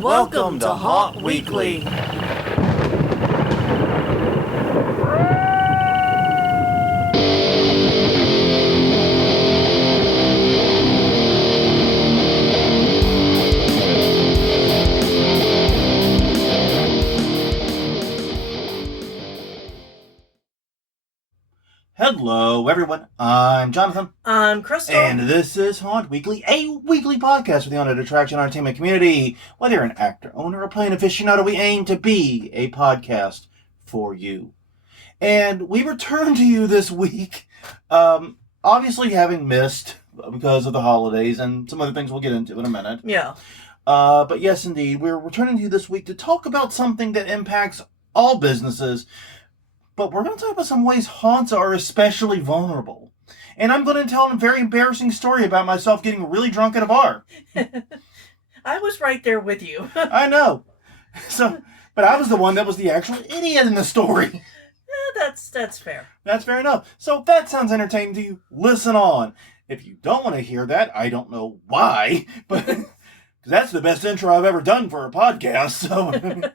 Welcome to Haunt Weekly. Hello, everyone. I'm Jonathan. I'm Crystal. And this is Haunt Weekly, a weekly podcast for the haunted attraction entertainment community. Whether you're an actor, owner, or playing aficionado, we aim to be a podcast for you. And we return to you this week, obviously having missed because of the holidays and some other things we'll get into in a minute. Yeah. But yes, indeed, we're returning to you this week to talk about something that impacts all businesses. But we're going to talk about some ways haunts are especially vulnerable. And I'm going to tell a very embarrassing story about myself getting really drunk at a bar. I was right there with you. I know. But I was the one that was the actual idiot in the story. That's fair. That's fair enough. So if that sounds entertaining to you, listen on. If you don't want to hear that, I don't know why. But because that's the best intro I've ever done for a podcast. So...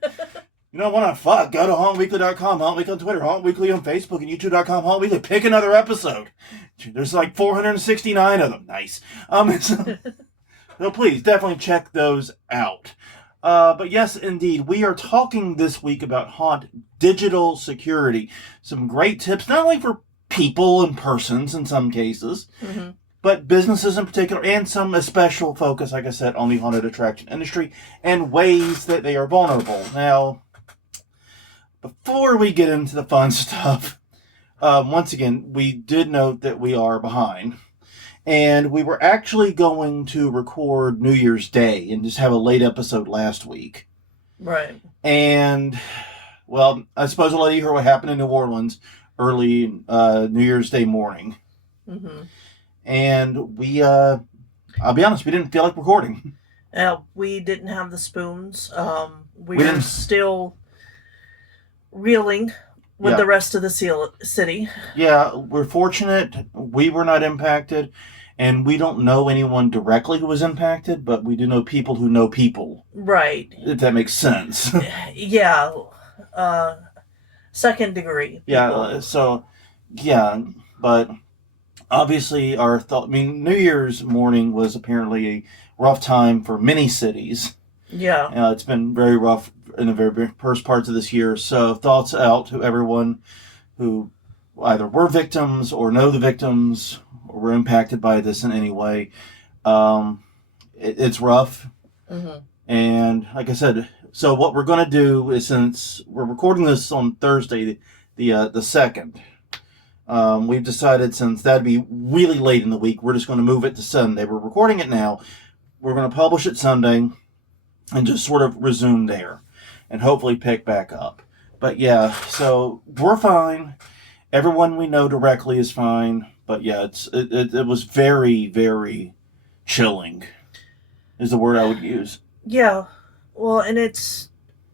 You know, why not? Fuck. Go to hauntweekly.com, Haunt Weekly on Twitter, Haunt Weekly on Facebook, and YouTube.com, Haunt Weekly. Pick another episode. There's like 469 of them. Nice. So please, definitely check those out. But yes, indeed, we are talking this week about haunt digital security. Some great tips, not only for people and persons in some cases, but businesses in particular, and some special focus, like I said, on the haunted attraction industry and ways that they are vulnerable. Now, before we get into the fun stuff, once again, we did note that we are behind. And we were actually going to record New Year's Day and just have a late episode last week. Right. And, well, I suppose I'll let you hear what happened in New Orleans early New Year's Day morning. And we, I'll be honest, we didn't feel like recording. We didn't have the spoons. We were still reeling with the rest of the city. Yeah, we're fortunate. We were not impacted, and we don't know anyone directly who was impacted, but we do know people who know people. Right. If that makes sense. Yeah. Second degree. People. But obviously New Year's morning was apparently a rough time for many cities. Yeah. It's been very rough in the very first parts of this year. So thoughts out to everyone who either were victims or know the victims or were impacted by this in any way. It's rough. And like I said, so what we're going to do is, since we're recording this on Thursday, the 2nd, we've decided, since that'd be really late in the week, we're just going to move it to Sunday. We're recording it now. We're going to publish it Sunday and just sort of resume there and hopefully pick back up. But yeah, so we're fine. Everyone we know directly is fine. But yeah, it was very, very chilling is the word I would use. Yeah. Well, and it's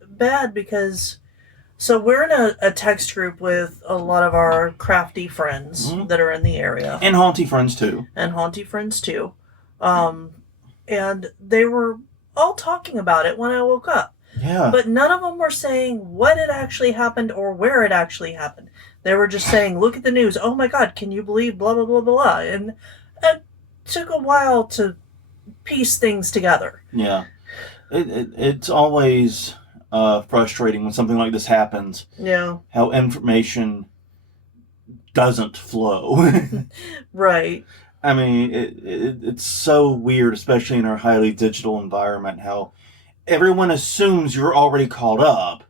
bad because... So we're in a text group with a lot of our crafty friends that are in the area. And haunty friends, too. And they were all talking about it when I woke up. Yeah. But none of them were saying what had actually happened or where it actually happened. They were just saying, look at the news. Oh my God, can you believe blah, blah, blah, blah. And it took a while to piece things together. Yeah. It's always frustrating when something like this happens. Yeah. How information doesn't flow. Right. I mean, it's so weird, especially in our highly digital environment, how everyone assumes you're already caught up.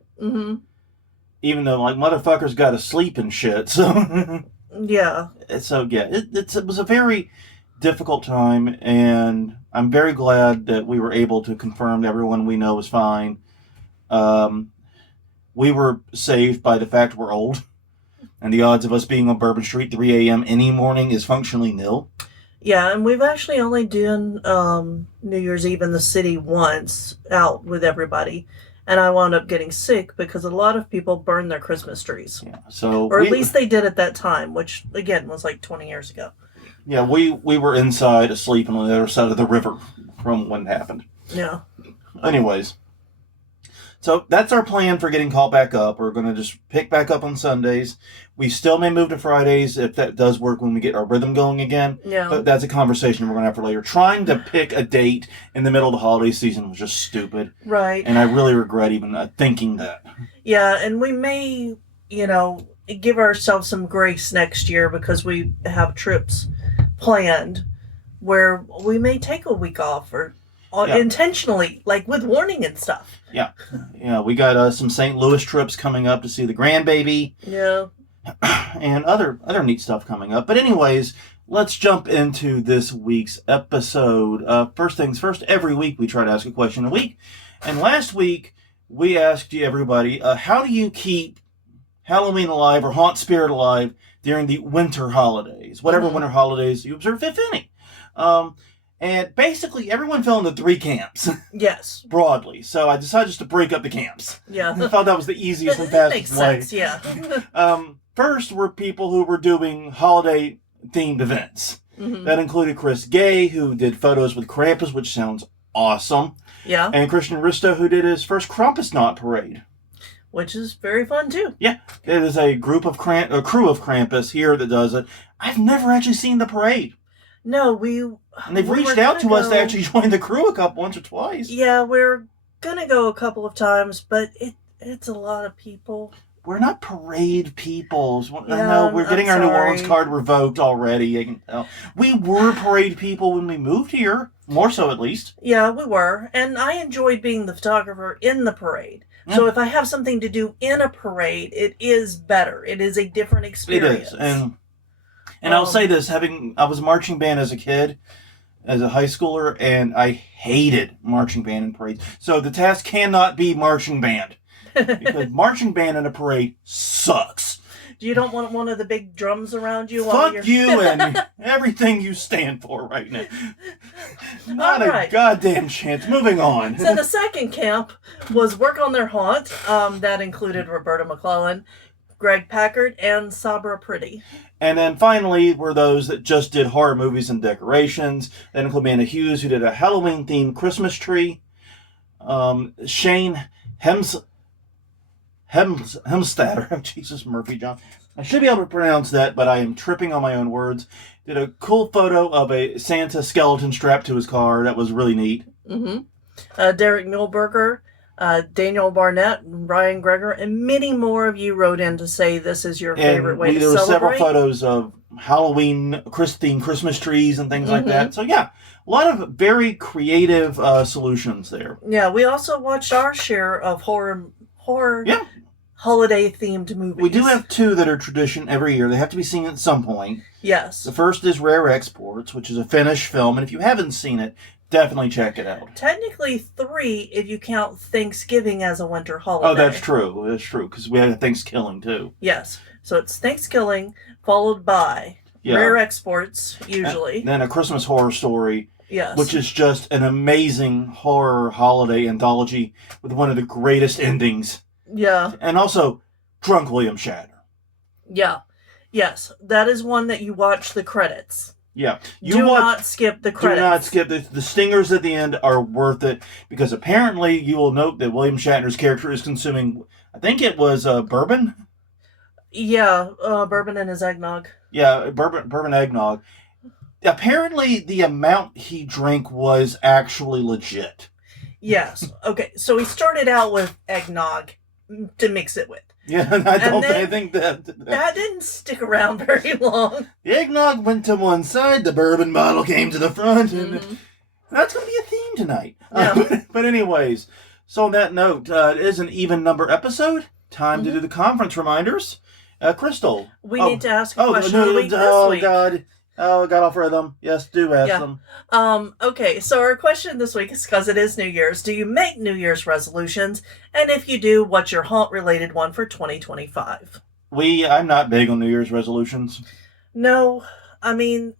Even though, like, motherfuckers got to sleep and shit, so... Yeah. So, yeah, it was a very difficult time, and I'm very glad that we were able to confirm that everyone we know is fine. We were saved by the fact we're old, and the odds of us being on Bourbon Street 3 a.m. any morning is functionally nil. Yeah, and we've actually only done New Year's Eve in the city once out with everybody. And I wound up getting sick because a lot of people burn their Christmas trees. Yeah, so or at least they did at that time, which, again, was like 20 years ago. Yeah, we were inside asleep on the other side of the river from when it happened. Yeah. Anyways, So that's our plan for getting caught back up. We're going to just pick back up on Sundays. We still may move to Fridays if that does work when we get our rhythm going again. Yeah. But that's a conversation we're going to have for later. Trying to pick a date in the middle of the holiday season was just stupid. Right. And I really regret even thinking that. Yeah, and we may, give ourselves some grace next year because we have trips planned where we may take a week off or intentionally, like with warning and stuff. Yeah. Yeah, we got some St. Louis trips coming up to see the grandbaby. Yeah. And other neat stuff coming up. But anyways, let's jump into this week's episode. First things first, every week we try to ask a question a week. And last week we asked you, everybody, how do you keep Halloween alive or haunt spirit alive during the winter holidays? Whatever winter holidays you observe, if any. And basically everyone fell into 3 camps. Yes. Broadly. So I decided just to break up the camps. Yeah. I thought that was the easiest and fastest way. Makes sense, yeah. First were people who were doing holiday-themed events. Mm-hmm. That included Chris Gay, who did photos with Krampus, which sounds awesome. Yeah. And Christian Risto, who did his first Krampusnacht parade. Which is very fun, too. Yeah. It is a crew of Krampus here that does it. I've never actually seen the parade. No, And they've reached out to us to actually join the crew once or twice. Yeah, we're gonna go a couple of times, but it's a lot of people. We're not parade people. Yeah, I know we're getting our New sorry. Orleans card revoked already. I can tell. We were parade people when we moved here, more so at least. Yeah, we were, and I enjoyed being the photographer in the parade. Yeah. So if I have something to do in a parade, it is better. It is a different experience. It is, and I'll say this: I was marching band as a kid, as a high schooler, and I hated marching band and parades. So the task cannot be marching band. Because marching band in a parade sucks. You don't want one of the big drums around you? Fuck you and everything you stand for right now. Not a goddamn chance. Moving on. So the second camp was work on their haunt. That included Roberta McClellan, Greg Packard, and Sabra Pretty. And then finally were those that just did horror movies and decorations. That include Amanda Hughes, who did a Halloween-themed Christmas tree. Shane Hemstadter, Jesus Murphy John. I should be able to pronounce that, but I am tripping on my own words. Did a cool photo of a Santa skeleton strapped to his car. That was really neat. Mm-hmm. Derek Muehlberger, Daniel Barnett, Ryan Greger, and many more of you wrote in to say this is your favorite way to celebrate. There were several photos of Halloween themed Christmas trees and things like that. So yeah, a lot of very creative solutions there. Yeah, we also watched our share of horror holiday-themed movies. We do have 2 that are tradition every year. They have to be seen at some point. Yes. The first is Rare Exports, which is a Finnish film, and if you haven't seen it, definitely check it out. Technically 3 if you count Thanksgiving as a winter holiday. Oh, that's true. That's true, because we have Thanksgiving, too. Yes. So it's Thanksgiving, followed by Rare Exports, usually. And then A Christmas Horror Story. Yes. Which is just an amazing horror holiday anthology with one of the greatest endings. Yeah. And also, Drunk William Shatner. Yeah. Yes. That is one that you watch the credits. Yeah. Do not skip the credits. Do not skip the stingers at the end are worth it, because apparently you will note that William Shatner's character is consuming, I think it was bourbon? Yeah, bourbon and his eggnog. Yeah, bourbon eggnog. Apparently the amount he drank was actually legit. Yes. Okay, so he started out with eggnog to mix it with. Yeah, I think that didn't stick around very long. The eggnog went to one side, the bourbon bottle came to the front, and that's going to be a theme tonight. Yeah. But anyways, so on that note, it is an even number episode. Time to do the conference reminders. Crystal. We need to ask a question of the week this week. God. Oh, I got off rhythm. Yes, do ask them. Okay, so our question this week is, because it is New Year's, do you make New Year's resolutions? And if you do, what's your haunt-related one for 2025? I'm not big on New Year's resolutions. No, I mean,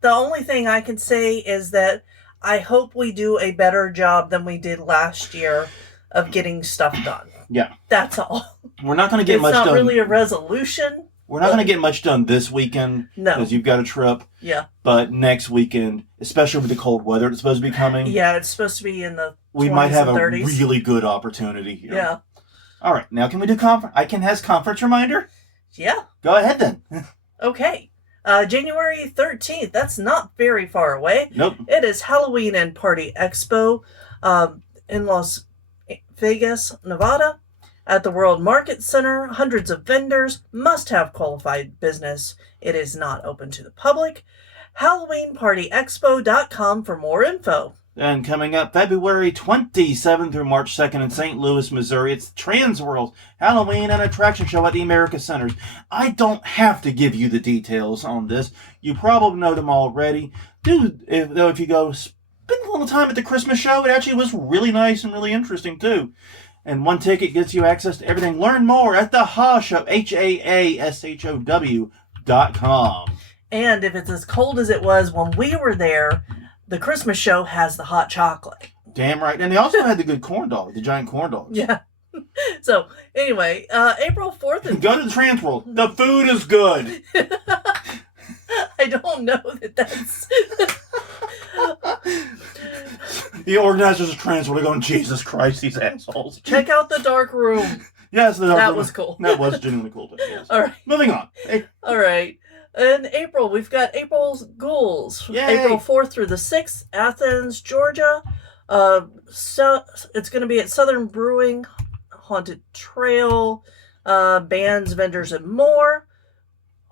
the only thing I can say is that I hope we do a better job than we did last year of getting stuff done. Yeah. That's all. We're not going to get much done. It's not really a resolution. We're not going to get much done this weekend No. because you've got a trip. Yeah. But next weekend, especially with the cold weather that's supposed to be coming. Yeah, it's supposed to be in the we 20s might have and a 30s. really good opportunity here. Yeah. All right, now can we do conference? I can has conference reminder? Yeah. Go ahead then. Okay. January 13th. That's not very far away. Nope. It is Halloween and Party Expo in Las Vegas, Nevada. At the World Market Center, hundreds of vendors must have qualified business. It is not open to the public. HalloweenPartyExpo.com for more info. And coming up February 27th through March 2nd in St. Louis, Missouri, it's Transworld Halloween and Attraction Show at the America Centers. I don't have to give you the details on this. You probably know them already. If you go spend a little time at the Christmas show, it actually was really nice and really interesting too. And one ticket gets you access to everything. Learn more at the Ha Show, HAASHOW.com. And if it's as cold as it was when we were there, the Christmas show has the hot chocolate. Damn right. And they also had the good corn dog, the giant corn dogs. Yeah. So, anyway, April 4th and... Go to the Transworld. The food is good. I don't know that's... The organizers of Transworld are going, Jesus Christ, these assholes. Check out the dark room. Yes, that was cool. That was genuinely cool. Yes. All right. Moving on. All right. In April, we've got April's Ghouls. Yay. April 4th through the 6th, Athens, Georgia. So it's going to be at Southern Brewing, Haunted Trail, bands, vendors, and more.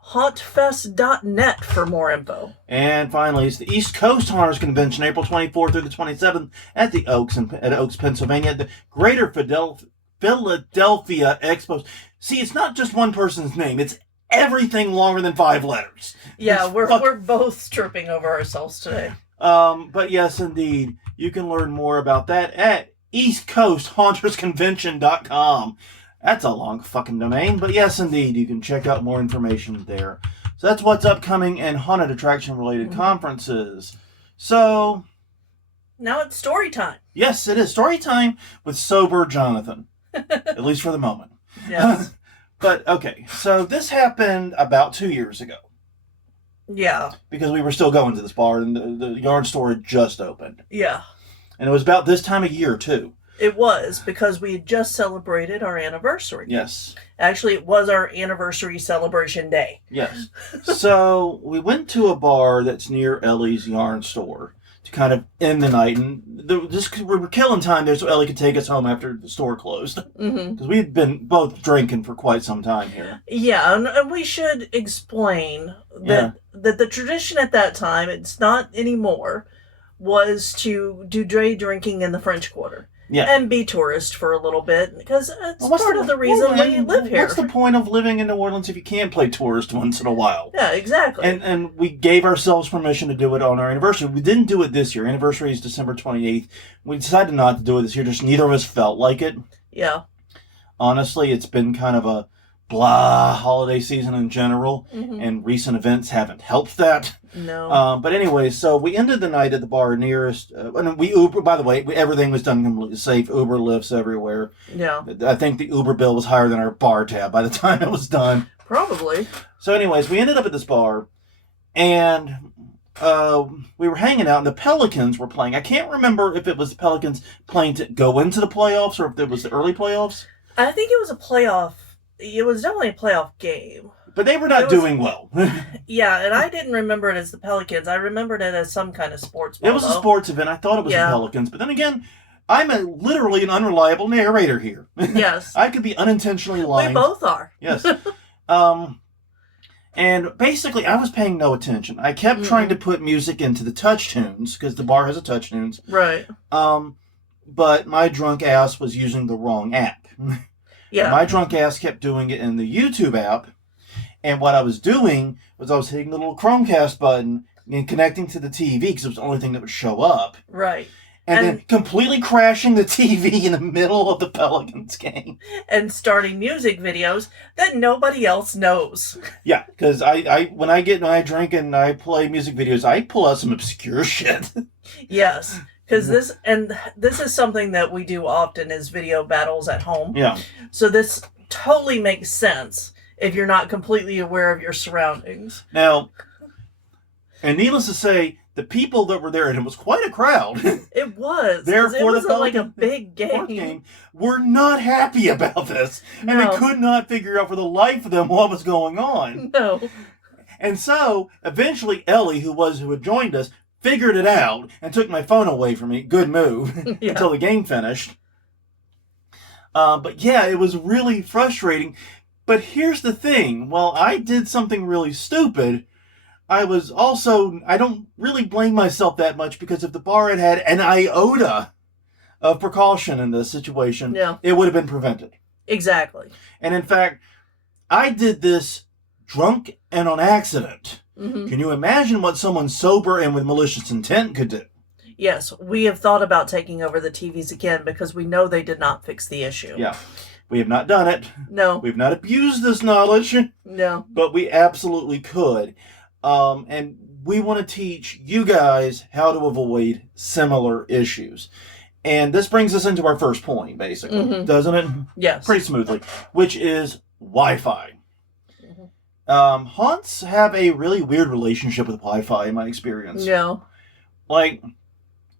Hauntfest.net for more info. And finally, it's the East Coast Haunters Convention, April 24th through the 27th at the Oaks, at Oaks, Pennsylvania, at the Greater Philadelphia Expo. See, it's not just one person's name. It's everything longer than 5 letters. Yeah, we're both tripping over ourselves today. But yes, indeed. You can learn more about that at eastcoasthauntersconvention.com. That's a long fucking domain, but yes, indeed, you can check out more information there. So that's what's upcoming in haunted attraction-related conferences. So... now it's story time. Yes, it is. Story time with sober Jonathan. At least for the moment. Yes. But, okay, so this happened about 2 years ago. Yeah. Because we were still going to this bar, and the yarn store had just opened. Yeah. And it was about this time of year, too. It was, because we had just celebrated our anniversary. Yes. Actually, it was our anniversary celebration day. Yes. So we went to a bar that's near Ellie's yarn store to kind of end the night. And we were killing time there so Ellie could take us home after the store closed. Because we'd been both drinking for quite some time here. Yeah, and we should explain that the tradition at that time, it's not anymore, was to do day drinking in the French Quarter. Yeah. And be tourist for a little bit, because it's part of the reason we live here. What's the point of living in New Orleans if you can't play tourist once in a while? Yeah, exactly. And we gave ourselves permission to do it on our anniversary. We didn't do it this year. Anniversary is December 28th. We decided not to do it this year. Just neither of us felt like it. Yeah. Honestly, it's been kind of a blah holiday season in general, and recent events haven't helped that. No. But anyway, so we ended the night at the bar nearest, and we Uber, by the way, everything was done completely safe. Uber lifts everywhere. Yeah. I think the Uber bill was higher than our bar tab by the time it was done. Probably. So anyways, we ended up at this bar, and we were hanging out, and the Pelicans were playing. I can't remember if it was the Pelicans playing to go into the playoffs, or if it was the early playoffs. I think it was a playoff. It was definitely a playoff game. But they were not doing well. Yeah, and I didn't remember it as the Pelicans. I remembered it as some kind of sports ball. It was a sports event. I thought it was the Pelicans. But then again, I'm literally an unreliable narrator here. Yes. I could be unintentionally lying. We both are. Yes. And basically, I was paying no attention. I kept trying to put music into the touch tunes, because the bar has a touch tunes. Right. But my drunk ass was using the wrong app. Yeah. My drunk ass kept doing it in the YouTube app. And what I was doing was I was hitting the little Chromecast button and connecting to the TV, because it was the only thing that would show up. Right. And then completely crashing the TV in the middle of the Pelicans game. And starting music videos that nobody else knows. Yeah, because when I drink and I play music videos, I pull out some obscure shit. Yes. Because this is something that we do often, is video battles at home. Yeah. So this totally makes sense. if you're not completely aware of your surroundings. Now, and needless to say, the people that were there, and it was quite a crowd. It was. Therefore, it wasn't the like a big game. were not happy about this. And No. they could not figure out for the life of them what was going on. No. And so, eventually, Ellie, who had joined us, figured it out and took my phone away from me. Good move. Yeah. Until the game finished. But yeah, it was really frustrating. But here's the thing. While I did something really stupid, I don't really blame myself that much, because if the bar had had an iota of precaution in this situation, Yeah. it would have been prevented. Exactly. And in fact, I did this drunk and on accident. Mm-hmm. Can you imagine what someone sober and with malicious intent could do? Yes, we have thought about taking over the TVs again because we know they did not fix the issue. Yeah. We have not done it. No. We've not abused this knowledge. No. But we absolutely could. And we want to teach you guys how to avoid similar issues. And this brings us into our first point, basically, Mm-hmm. doesn't it? Yes. Pretty smoothly, which is Wi-Fi. Mm-hmm. Haunts have a really weird relationship with Wi-Fi, in my experience. No. Like,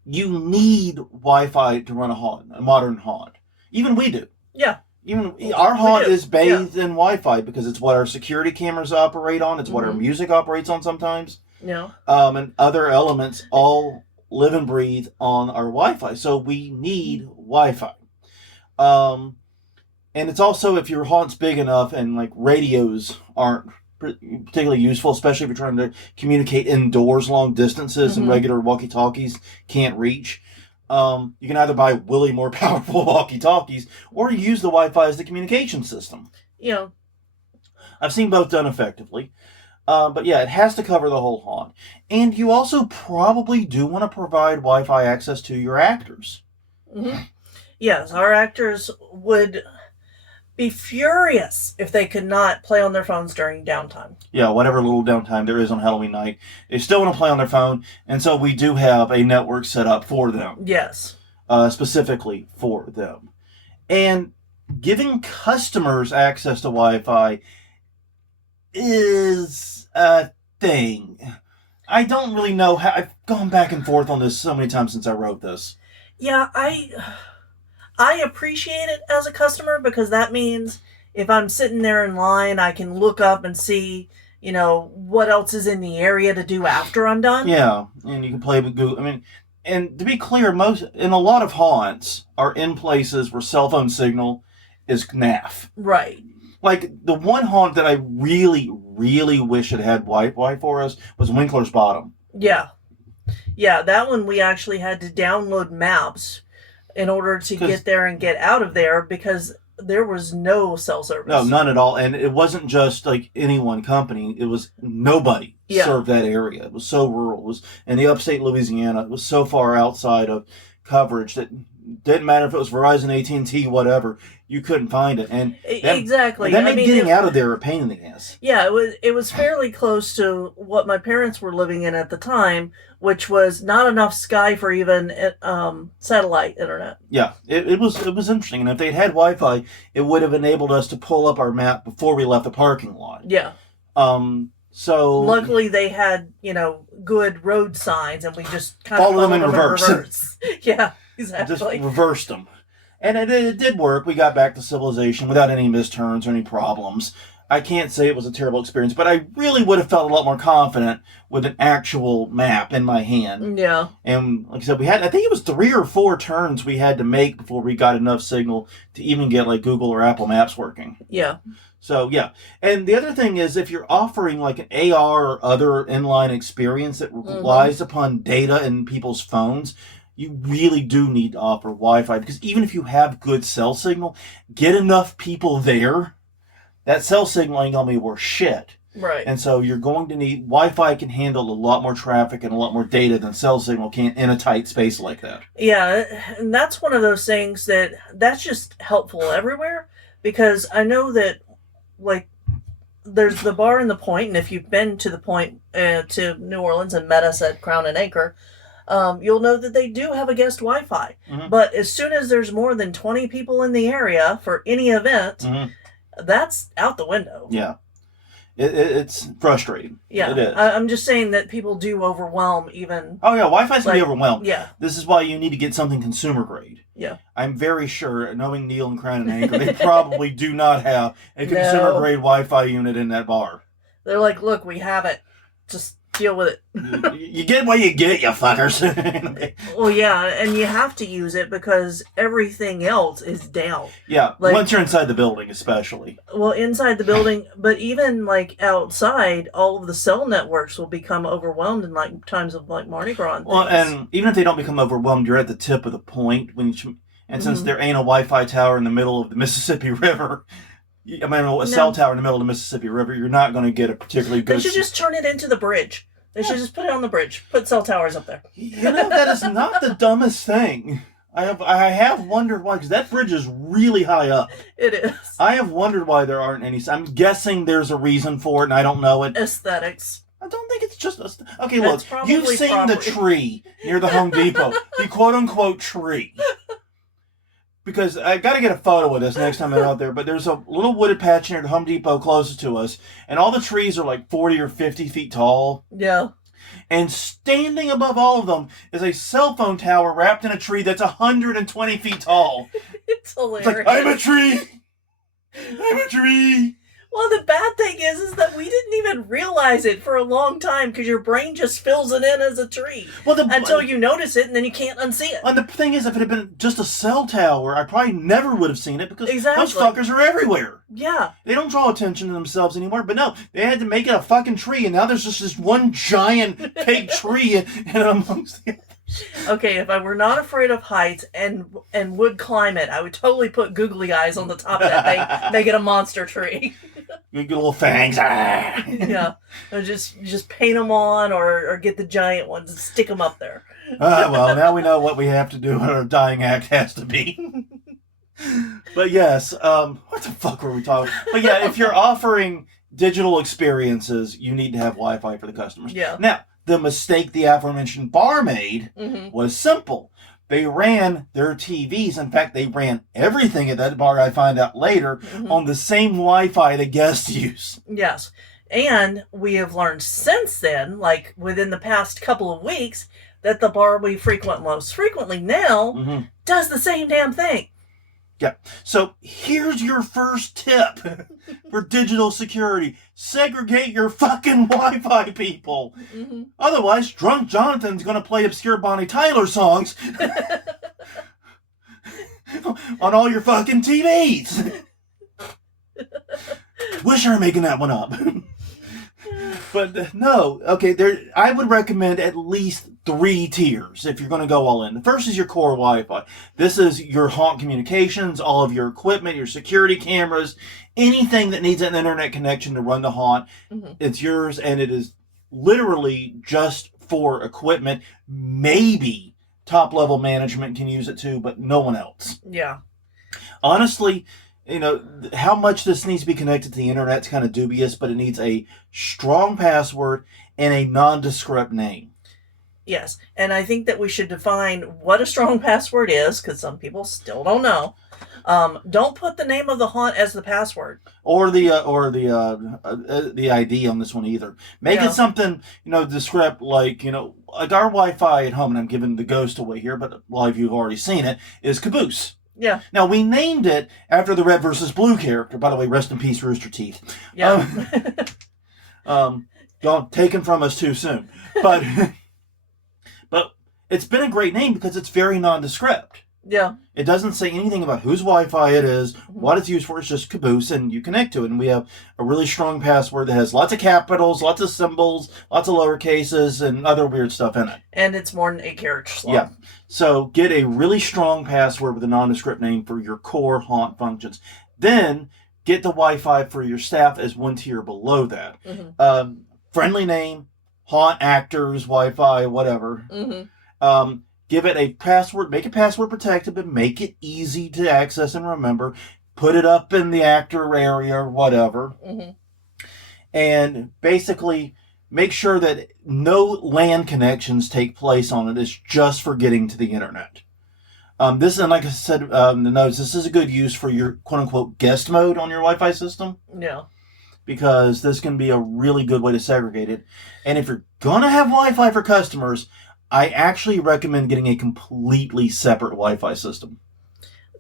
you need Wi-Fi to run a modern haunt. Even we do. Yeah. Even our haunt do. is bathed in Wi-Fi because it's what our security cameras operate on. It's what our music operates on sometimes. No. And other elements all live and breathe on our Wi-Fi. So we need Wi-Fi. And it's also, if your haunt's big enough and like radios aren't particularly useful, especially if you're trying to communicate indoors long distances and regular walkie-talkies can't reach. You can either buy really more powerful walkie-talkies or use the Wi-Fi as the communication system. Yeah. I've seen both done effectively. But yeah, it has to cover the whole haunt. And you also probably do want to provide Wi-Fi access to your actors. Mm-hmm. Yes, our actors would be furious if they could not play on their phones during downtime. Yeah, whatever little downtime there is on Halloween night. They still want to play on their phone, and so we do have a network set up for them. Yes. Specifically for them. And giving customers access to Wi-Fi is a thing. I don't really know how. I've gone back and forth on this so many times since I wrote this. Yeah, I appreciate it as a customer because that means if I'm sitting there in line, I can look up and see, what else is in the area to do after I'm done. Yeah, and you can play with Google. I mean, and to be clear, a lot of haunts are in places where cell phone signal is naff. Right. Like, the one haunt that I really, really wish it had Wi-Fi for us was Winkler's Bottom. Yeah. Yeah, that one we actually had to download maps in order to get there and get out of there because there was no cell service. No, none at all. And it wasn't just like any one company. It was nobody served that area. It was so rural. It was in the upstate Louisiana. It was so far outside of coverage that didn't matter if it was Verizon, AT&T, whatever. You couldn't find it. And exactly. That made getting out of there a pain in the ass. Yeah, it was fairly close to what my parents were living in at the time, which was not enough sky for even satellite internet. Yeah, it was interesting. And if they'd had Wi-Fi, it would have enabled us to pull up our map before we left the parking lot. Yeah. So luckily they had, good road signs and we just kind of followed them in reverse. Yeah, exactly. Just reversed them. And it did work. We got back to civilization without any misturns or any problems. I can't say it was a terrible experience, but I really would have felt a lot more confident with an actual map in my hand. Yeah. And like I said, I think it was 3 or 4 turns we had to make before we got enough signal to even get like Google or Apple Maps working. Yeah. So, yeah. And the other thing is, if you're offering like an AR or other inline experience that relies upon data in people's phones, you really do need to offer Wi-Fi. Because even if you have good cell signal, get enough people there, that cell signal ain't going to be worth shit. Right. And so you're going to need... Wi-Fi can handle a lot more traffic and a lot more data than cell signal can in a tight space like that. Yeah, and that's one of those things that's just helpful everywhere. Because I know that, like, there's the bar and the Point, and if you've been to the Point, to New Orleans and met us at Crown and Anchor, you'll know that they do have a guest Wi-Fi. Mm-hmm. But as soon as there's more than 20 people in the area for any event, That's out the window. Yeah. It's frustrating. Yeah. It is. I'm just saying that people do overwhelm even. Oh, yeah, Wi-Fi's going to be overwhelmed. Yeah. This is why you need to get something consumer grade. Yeah. I'm very sure, knowing Neil and Crown and Anchor, they probably do not have a consumer grade Wi-Fi unit in that bar. They're like, look, we have it. Just deal with it. You get what you get, you fuckers. Well, yeah, and you have to use it because everything else is down. Yeah, once you're inside the building, especially. Well, inside the building, but even like outside, all of the cell networks will become overwhelmed in like times of like Mardi Gras. And well, and even if they don't become overwhelmed, you're at the tip of the point and since there ain't a Wi-Fi tower in the middle of the Mississippi River. I mean, a cell tower in the middle of the Mississippi River, you're not going to get a particularly good... They should just turn it into the bridge. They should just put it on the bridge. Put cell towers up there. You know, that is not the dumbest thing. I have wondered why, because that bridge is really high up. It is. I have wondered why there aren't any... I'm guessing there's a reason for it, and I don't know it. Aesthetics. I don't think it's just... Okay, look, you've seen the tree near the Home Depot. The quote-unquote tree. Because I got to get a photo of this next time I'm out there, but there's a little wooded patch near the Home Depot closest to us, and all the trees are like 40 or 50 feet tall. Yeah. And standing above all of them is a cell phone tower wrapped in a tree that's 120 feet tall. It's hilarious. It's like, I'm a tree! I'm a tree! Well, the bad thing is that we didn't even realize it for a long time because your brain just fills it in as a tree until you notice it and then you can't unsee it. And the thing is, if it had been just a cell tower, I probably never would have seen it because those fuckers are everywhere. Yeah. They don't draw attention to themselves anymore. But no, they had to make it a fucking tree, and now there's just this one giant fake tree in amongst the others. Okay, if I were not afraid of heights and would climb it, I would totally put googly eyes on the top of that thing, make it a monster tree. You get little fangs. Yeah, or just paint them on, or get the giant ones and stick them up there. Well, now we know what we have to do. Our dying act has to be. But yes, what the fuck were we talking? But yeah, if you're offering digital experiences, you need to have Wi-Fi for the customers. Yeah. Now, the mistake the aforementioned bar made was simple. They ran their TVs. In fact, they ran everything at that bar, I find out later, on the same Wi-Fi the guests use. Yes. And we have learned since then, like within the past couple of weeks, that the bar we frequent most frequently now does the same damn thing. Yeah. So here's your first tip for digital security. Segregate your fucking Wi-Fi people. Otherwise, Drunk Jonathan's going to play obscure Bonnie Tyler songs on all your fucking TVs. Wish I were making that one up. But no, okay, I would recommend at least 3 tiers if you're going to go all in. The first is your core Wi-Fi. This is your haunt communications, all of your equipment, your security cameras, anything that needs an internet connection to run the haunt. It's yours, and it is literally just for equipment. Maybe top-level management can use it too, but no one else. Yeah. Honestly, you know, how much this needs to be connected to the internet's kind of dubious, but it needs a strong password and a nondescript name. Yes, and I think that we should define what a strong password is, because some people still don't know. Don't put the name of the haunt as the password, or the ID on this one either. Make it something, descript, like like our Wi-Fi at home, and I'm giving the ghost away here, but a lot of you have already seen it, is Caboose. Yeah. Now, we named it after the Red versus Blue character. By the way, rest in peace, Rooster Teeth. Yeah. Taken from us too soon. But it's been a great name because it's very nondescript. Yeah. It doesn't say anything about whose Wi-Fi it is, what it's used for. It's just Caboose, and you connect to it. And we have a really strong password that has lots of capitals, lots of symbols, lots of lowercases, and other weird stuff in it. And it's more than 8 characters long. Yeah. So get a really strong password with a nondescript name for your core haunt functions. Then get the Wi-Fi for your staff as 1 tier below that. Friendly name, haunt actors, Wi-Fi, whatever. Give it a password, make it password protected, but make it easy to access and remember. Put it up in the actor area or whatever. And basically make sure that no LAN connections take place on it. It's just for getting to the internet. This, and like I said in the notes, this is a good use for your quote-unquote guest mode on your Wi-Fi system. Yeah. Because this can be a really good way to segregate it. And if you're going to have Wi-Fi for customers, I actually recommend getting a completely separate Wi-Fi system.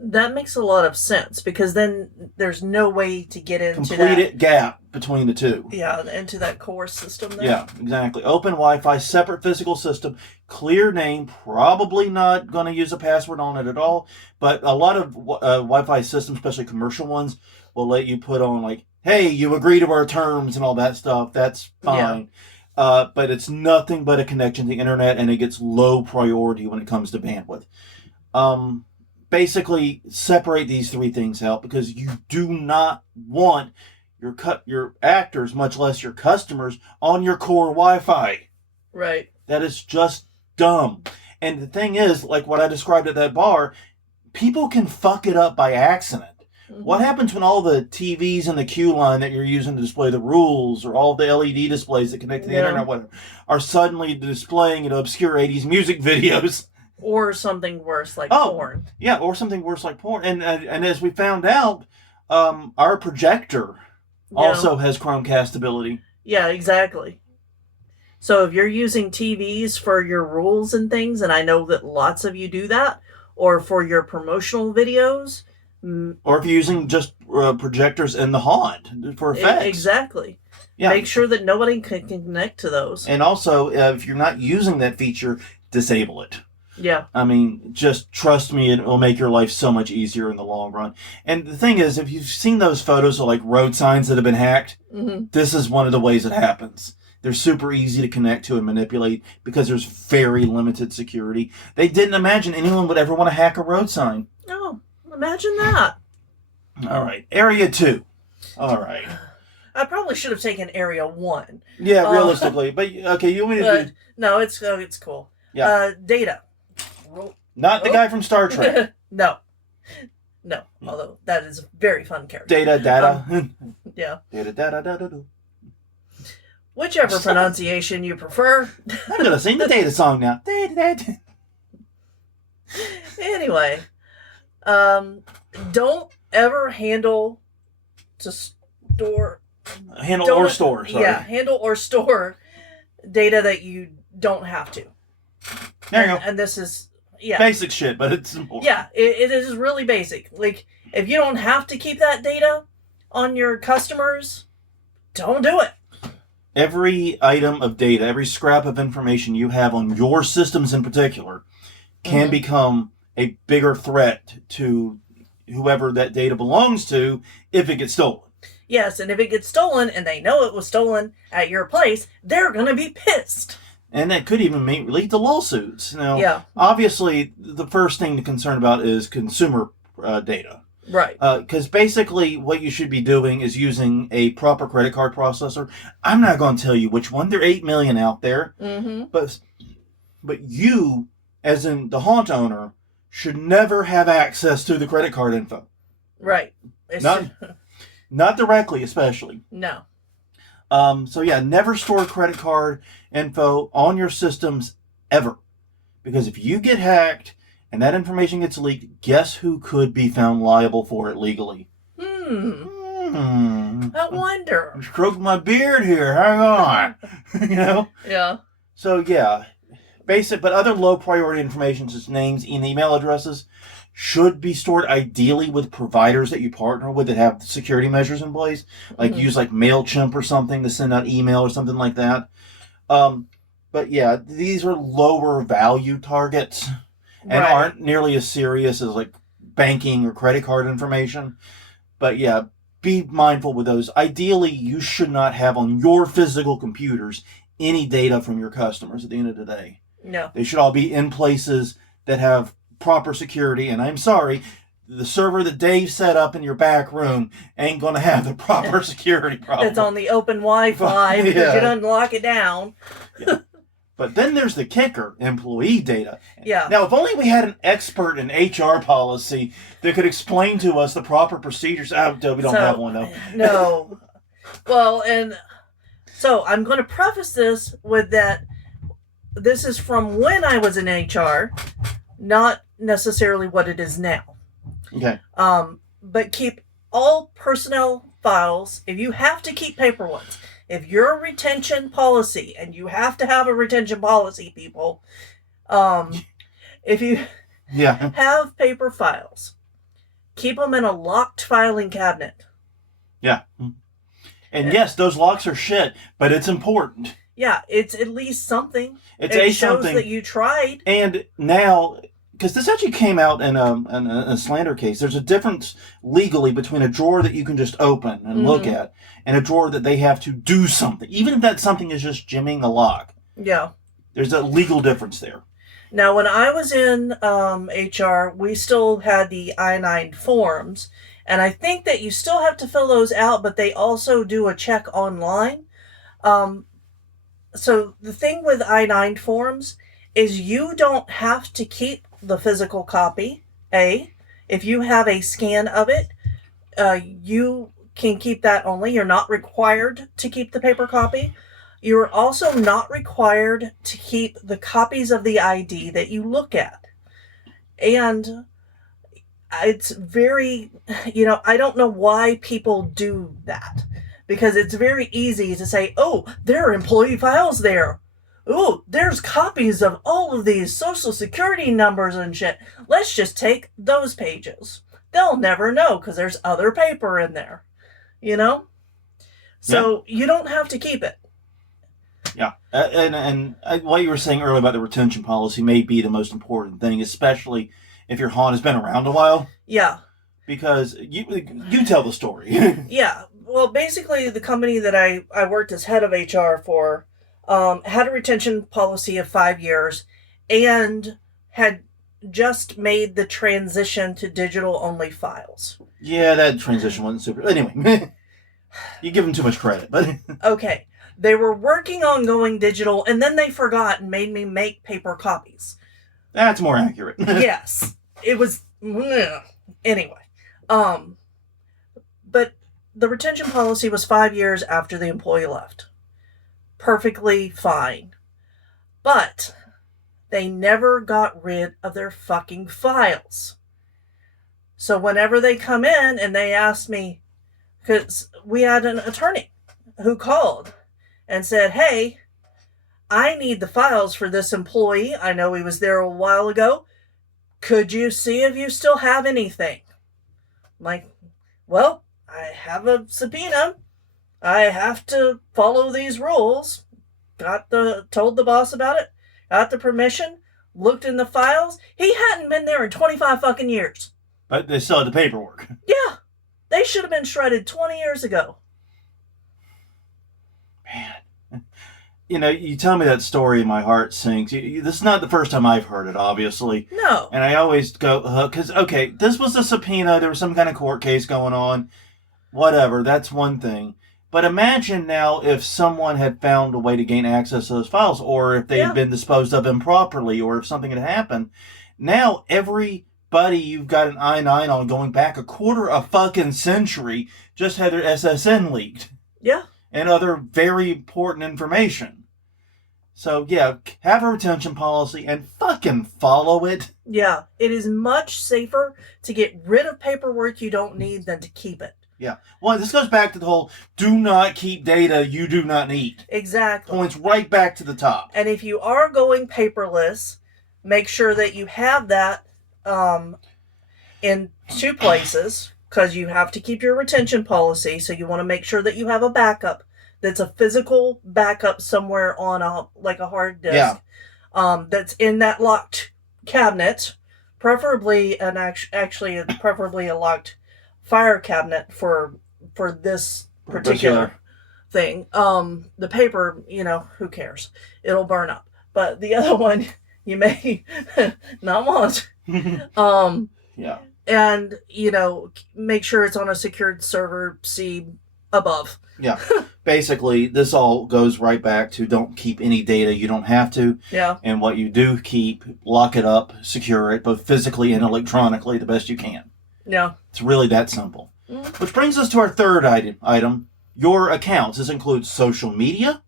That makes a lot of sense, because then there's no way to get into Complete gap between the two. Yeah, into that core system there. Yeah, exactly. Open Wi-Fi, separate physical system, clear name, probably not going to use a password on it at all, but a lot of Wi-Fi systems, especially commercial ones, will let you put on like, hey, you agree to our terms and all that stuff. That's fine. Yeah. But it's nothing but a connection to the internet, and it gets low priority when it comes to bandwidth. Basically, separate these three things out, because you do not want your actors, much less your customers, on your core Wi-Fi. Right. That is just dumb. And the thing is, like what I described at that bar, people can fuck it up by accident. Mm-hmm. What happens when all the TVs in the queue line that you're using to display the rules, or all the LED displays that connect to the internet, whatever, are suddenly displaying obscure 80s music videos? Or something worse like porn. Yeah, or something worse like porn. And as we found out, our projector also has Chromecast ability. Yeah, exactly. So if you're using TVs for your rules and things, and I know that lots of you do that, or for your promotional videos, or if you're using just projectors in the haunt for effects. Exactly. Yeah. Make sure that nobody can connect to those. And also, if you're not using that feature, disable it. Yeah. I mean, just trust me, it will make your life so much easier in the long run. And the thing is, if you've seen those photos of like road signs that have been hacked, this is one of the ways it happens. They're super easy to connect to and manipulate because there's very limited security. They didn't imagine anyone would ever want to hack a road sign. No, imagine that. All right, Area 2. All right. I probably should have taken Area 1. Yeah, realistically. But, okay, you want me to do... No, it's cool. Yeah. Data. Not the guy from Star Trek. No, although that is a very fun character. Data. Yeah. Data. Whichever pronunciation you prefer. I'm going to sing the Data song now. Anyway, don't ever handle or store. Sorry. Yeah, handle or store data that you don't have to. There you go. And this is basic shit, but it's important. Yeah, it is really basic. Like, if you don't have to keep that data on your customers, don't do it. Every item of data, every scrap of information you have on your systems in particular can become a bigger threat to whoever that data belongs to if it gets stolen. Yes, and if it gets stolen and they know it was stolen at your place, they're going to be pissed. And that could even lead to lawsuits. Now, obviously, the first thing to concern about is consumer data. Right. Because basically what you should be doing is using a proper credit card processor. I'm not going to tell you which one. There are 8 million out there. Mm-hmm. But you, as in the haunt owner, should never have access to the credit card info. Right. Not directly, especially. No. So yeah, never store credit card info on your systems ever. Because if you get hacked and that information gets leaked, guess who could be found liable for it legally? I wonder. I'm stroking my beard here. Hang on. Yeah. So yeah, basic, but other low priority information such as names and email addresses should be stored ideally with providers that you partner with that have security measures in place. Like use like MailChimp or something to send out email or something like that. But yeah, these are lower value targets and aren't nearly as serious as like banking or credit card information. But yeah, be mindful with those. Ideally, you should not have on your physical computers any data from your customers at the end of the day. No. They should all be in places that have proper security. And I'm sorry, the server that Dave set up in your back room ain't going to have the proper security problem. It's on the open Wi-Fi because you don't lock it down. Yeah. But then there's the kicker, employee data. Yeah. Now, if only we had an expert in HR policy that could explain to us the proper procedures. We don't have one, though. No. Well, and so I'm going to preface this with that this is from when I was in HR, not necessarily what it is now. Okay. But keep all personnel files. If you have to keep paper ones, if you're a retention policy, and you have to have a retention policy, people, if you have paper files, keep them in a locked filing cabinet. Yeah. And yes, those locks are shit, but it's important. Yeah, it's at least something. It shows something that you tried. And now, because this actually came out in a slander case, there's a difference legally between a drawer that you can just open and look at and a drawer that they have to do something. Even if that something is just jimming a lock. Yeah. There's a legal difference there. Now, when I was in HR, we still had the I-9 forms. And I think that you still have to fill those out, but they also do a check online. So the thing with I-9 forms is you don't have to keep the physical copy. If you have a scan of it, you can keep that only. You're not required to keep the paper copy. You're also not required to keep the copies of the ID that you look at. And it's very, I don't know why people do that. Because it's very easy to say, oh, there are employee files there. Oh, there's copies of all of these social security numbers and shit. Let's just take those pages. They'll never know because there's other paper in there. So you don't have to keep it. Yeah. And what you were saying earlier about the retention policy may be the most important thing, especially if your haunt has been around a while. Yeah. Because you tell the story. Yeah. Well, basically, the company that I worked as head of HR for had a retention policy of 5 years and had just made the transition to digital-only files. Yeah, that transition wasn't super... Anyway, you give them too much credit. But okay. They were working on going digital, and then they forgot and made me make paper copies. That's more accurate. Yes. It was... Anyway. But the retention policy was 5 years after the employee left. Perfectly fine. But they never got rid of their fucking files. So whenever they come in and they ask me, because we had an attorney who called and said, hey, I need the files for this employee. I know he was there a while ago. Could you see if you still have anything? I'm like, well, I have a subpoena. I have to follow these rules. Told the boss about it. Got the permission. Looked in the files. He hadn't been there in 25 fucking years. But they still had the paperwork. Yeah. They should have been shredded 20 years ago. Man. You tell me that story and my heart sinks. This is not the first time I've heard it, obviously. No. And I always go, because, okay, this was a subpoena. There was some kind of court case going on. Whatever. That's one thing. But imagine now if someone had found a way to gain access to those files, or if they had been disposed of improperly, or if something had happened. Now, everybody you've got an I-9 on going back a quarter of fucking century just had their SSN leaked. Yeah. And other very important information. So, yeah, have a retention policy and fucking follow it. Yeah, it is much safer to get rid of paperwork you don't need than to keep it. Yeah. Well, this goes back to the whole do not keep data you do not need. Exactly. Points right back to the top. And if you are going paperless, make sure that you have that in two places, because you have to keep your retention policy. So you want to make sure that you have a backup that's a physical backup somewhere on a hard disk. Yeah. That's in that locked cabinet, preferably preferably a locked fire cabinet for this particular thing. The paper, who cares? It'll burn up. But the other one you may not want. Yeah. And, make sure it's on a secured server C above. Yeah. Basically, this all goes right back to don't keep any data you don't have to. Yeah. And what you do keep, lock it up, secure it, both physically and electronically the best you can. Yeah. It's really that simple. Mm. Which brings us to our third item, your accounts. This includes social media,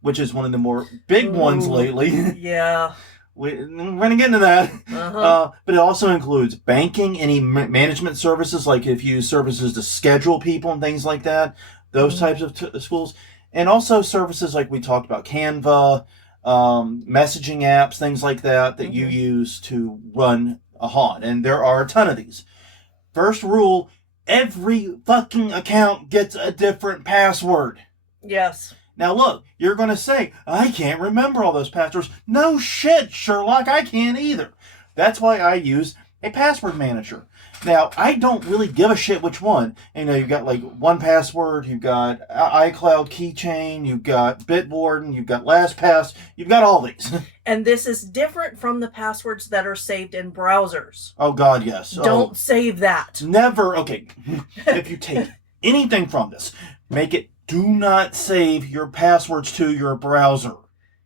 which is one of the more big ones lately. Yeah. We're going to get into that. Uh-huh. But it also includes banking, any management services, like if you use services to schedule people and things like that, those types of schools. And also services like we talked about, Canva, messaging apps, things like that you use to run a haunt. And there are a ton of these. First rule, every fucking account gets a different password. Yes. Now look, you're going to say, I can't remember all those passwords. No shit, Sherlock, I can't either. That's why I use a password manager. Now, I don't really give a shit which one. You've got like 1Password, you've got iCloud Keychain, you've got Bitwarden, you've got LastPass, you've got all these. And this is different from the passwords that are saved in browsers. Oh, God, yes. Don't save that. Never. Okay, if you take anything from this, make it do not save your passwords to your browser.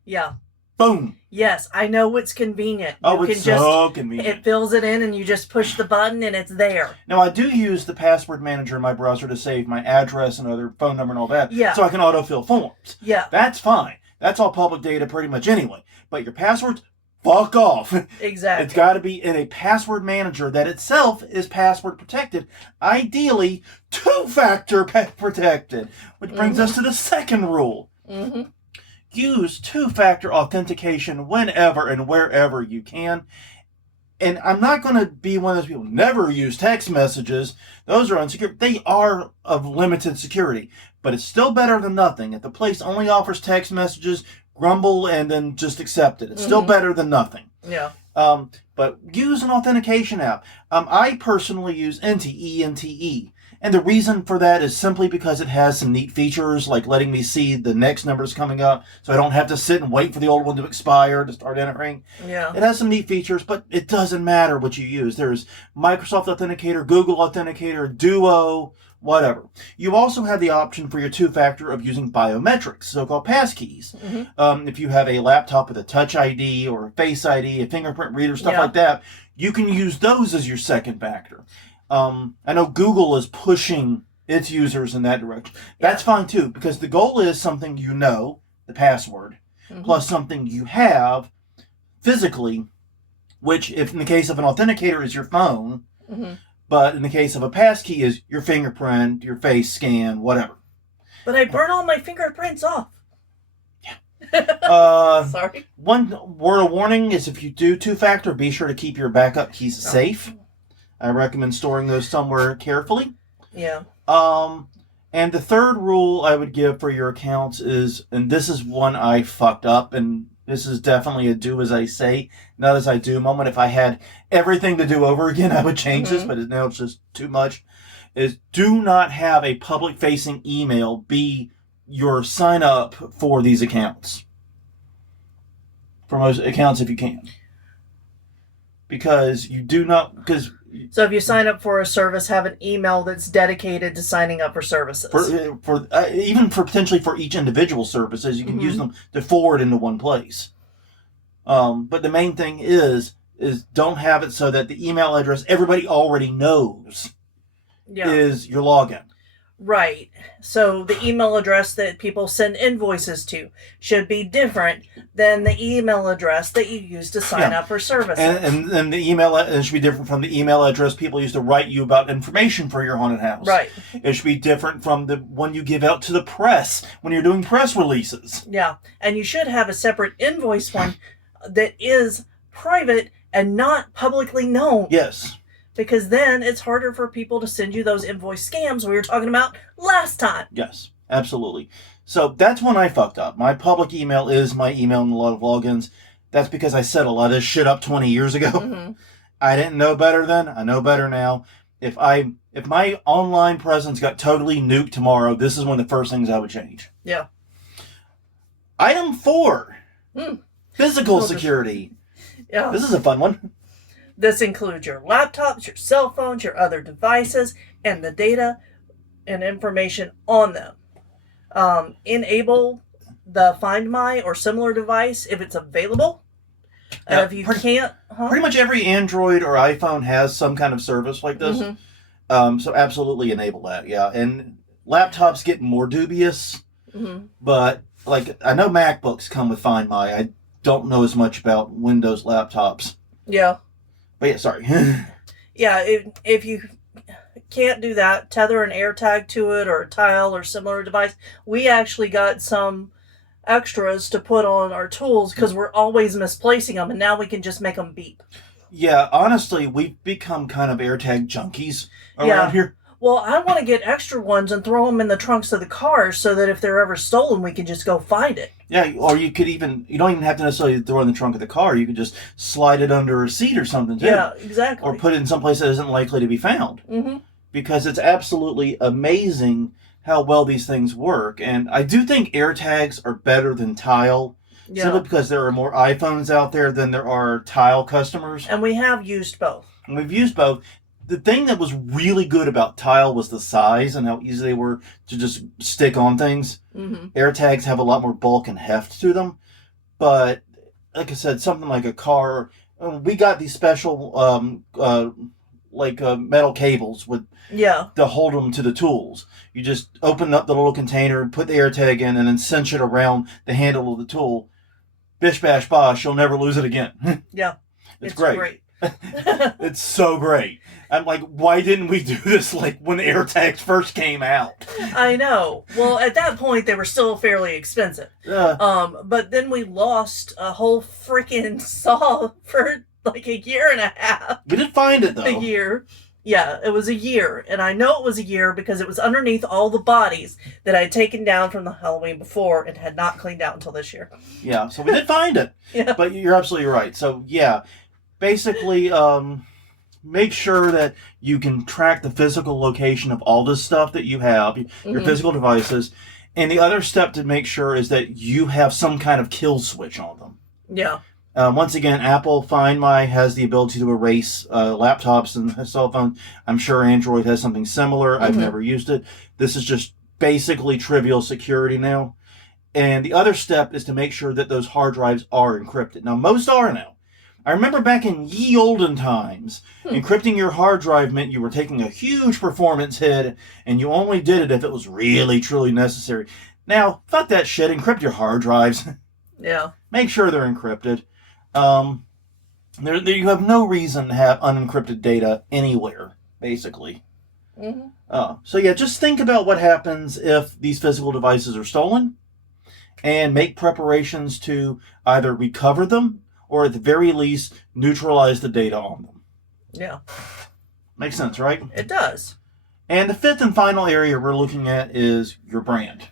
Yeah. Boom. Yes, I know it's convenient. It's so convenient. It fills it in and you just push the button and it's there. Now, I do use the password manager in my browser to save my address and other phone number and all that. Yeah. So I can autofill forms. Yeah. That's fine. That's all public data pretty much anyway. But your passwords, fuck off. Exactly. It's got to be in a password manager that itself is password protected. Ideally, two-factor protected. Which brings us to the second rule. Use two-factor authentication whenever and wherever you can. And I'm not going to be one of those people, never use text messages. Those are unsecure. They are of limited security. But it's still better than nothing. If the place only offers text messages, grumble and then just accept it. It's still better than nothing. Yeah. But use an authentication app. I personally use NTE. And the reason for that is simply because it has some neat features, like letting me see the next numbers coming up, so I don't have to sit and wait for the old one to expire to start entering. Yeah. It has some neat features, but it doesn't matter what you use. There's Microsoft Authenticator, Google Authenticator, Duo, whatever. You also have the option for your two-factor of using biometrics, so-called passkeys. If you have a laptop with a Touch ID or a Face ID, a fingerprint reader, stuff like that, you can use those as your second factor. I know Google is pushing its users in that direction. That's fine too, because the goal is something you know, the password, plus something you have physically, which if in the case of an authenticator is your phone, but in the case of a passkey is your fingerprint, your face scan, whatever. But I burn all my fingerprints off. Sorry. One word of warning is if you do two-factor, be sure to keep your backup keys safe. I recommend storing those somewhere carefully. Yeah. And the third rule I would give for your accounts is, and this is one I fucked up, and this is definitely a do as I say, not as I do moment. If I had everything to do over again, I would change this, but now it's just too much, is do not have a public-facing email be your sign-up for these accounts. For most accounts, if you can. Because you do not... So if you sign up for a service, have an email that's dedicated to signing up for services. Even for potentially for each individual services, you can use them to forward into one place. But the main thing is don't have it so that the email address everybody already knows is your login. Right. So the email address that people send invoices to should be different than the email address that you use to sign up for services. And the email it should be different from the email address people use to write you about information for your haunted house. Right. It should be different from the one you give out to the press when you're doing press releases. Yeah. And you should have a separate invoice one that is private and not publicly known. Yes. Because then it's harder for people to send you those invoice scams we were talking about last time. Yes, absolutely. So that's when I fucked up. My public email is my email in a lot of logins. That's because I set a lot of this shit up 20 years ago. I didn't know better then. I know better now. If my online presence got totally nuked tomorrow, this is one of the first things I would change. Yeah. Item 4. Physical security. Yeah. This is a fun one. This includes your laptops, your cell phones, your other devices, and the data and information on them. Enable the Find My or similar device if it's available. If you can't... Pretty much every Android or iPhone has some kind of service like this. So absolutely enable that, yeah. And laptops get more dubious, but like I know MacBooks come with Find My. don't know as much about Windows laptops. Yeah. But yeah, sorry. Yeah, if you can't do that, tether an AirTag to it or a tile or similar device. We actually got some extras to put on our tools because we're always misplacing them, and now we can just make them beep. Yeah, honestly, we've become kind of AirTag junkies around Yeah. here. Well, I want to get extra ones and throw them in the trunks of the cars so that if they're ever stolen, we can just go find it. Yeah, or you don't even have to necessarily throw it in the trunk of the car. You could just slide it under a seat or something, too. Yeah, exactly. Or put it in some place that isn't likely to be found. Mm-hmm. Because it's absolutely amazing how well these things work. And I do think AirTags are better than Tile. Yeah. Simply because there are more iPhones out there than there are Tile customers. And we have used both. And we've used both. The thing that was really good about Tile was the size and how easy they were to just stick on things. Mm-hmm. AirTags have a lot more bulk and heft to them. But, like I said, something like a car... We got these special metal cables with to hold them to the tools. You just open up the little container, put the AirTag in, and then cinch it around the handle of the tool. Bish bash bosh, you'll never lose it again. Yeah. It's great. It's so great. I'm like, why didn't we do this when the AirTags first came out? I know. Well, at that point, they were still fairly expensive. But then we lost a whole freaking saw for like a year and a half. We did find it, though. A year. Yeah, it was a year. And I know it was a year because it was underneath all the bodies that I had taken down from the Halloween before and had not cleaned out until this year. Yeah, so we did find it. Yeah. But you're absolutely right. So, yeah, basically, make sure that you can track the physical location of all this stuff that you have, your physical devices. And the other step to make sure is that you have some kind of kill switch on them. Yeah. Once again, Apple Find My has the ability to erase laptops and cell phones. I'm sure Android has something similar. I've never used it. This is just basically trivial security now. And the other step is to make sure that those hard drives are encrypted. Now, most are now. I remember back in ye olden times, encrypting your hard drive meant you were taking a huge performance hit, and you only did it if it was really, truly necessary. Now, fuck that shit. Encrypt your hard drives. Yeah. Make sure they're encrypted. You have no reason to have unencrypted data anywhere, basically. So yeah, just think about what happens if these physical devices are stolen, and make preparations to either recover them or at the very least neutralize the data on them. Yeah. Makes sense, right? It does. And the fifth and final area we're looking at is your brand.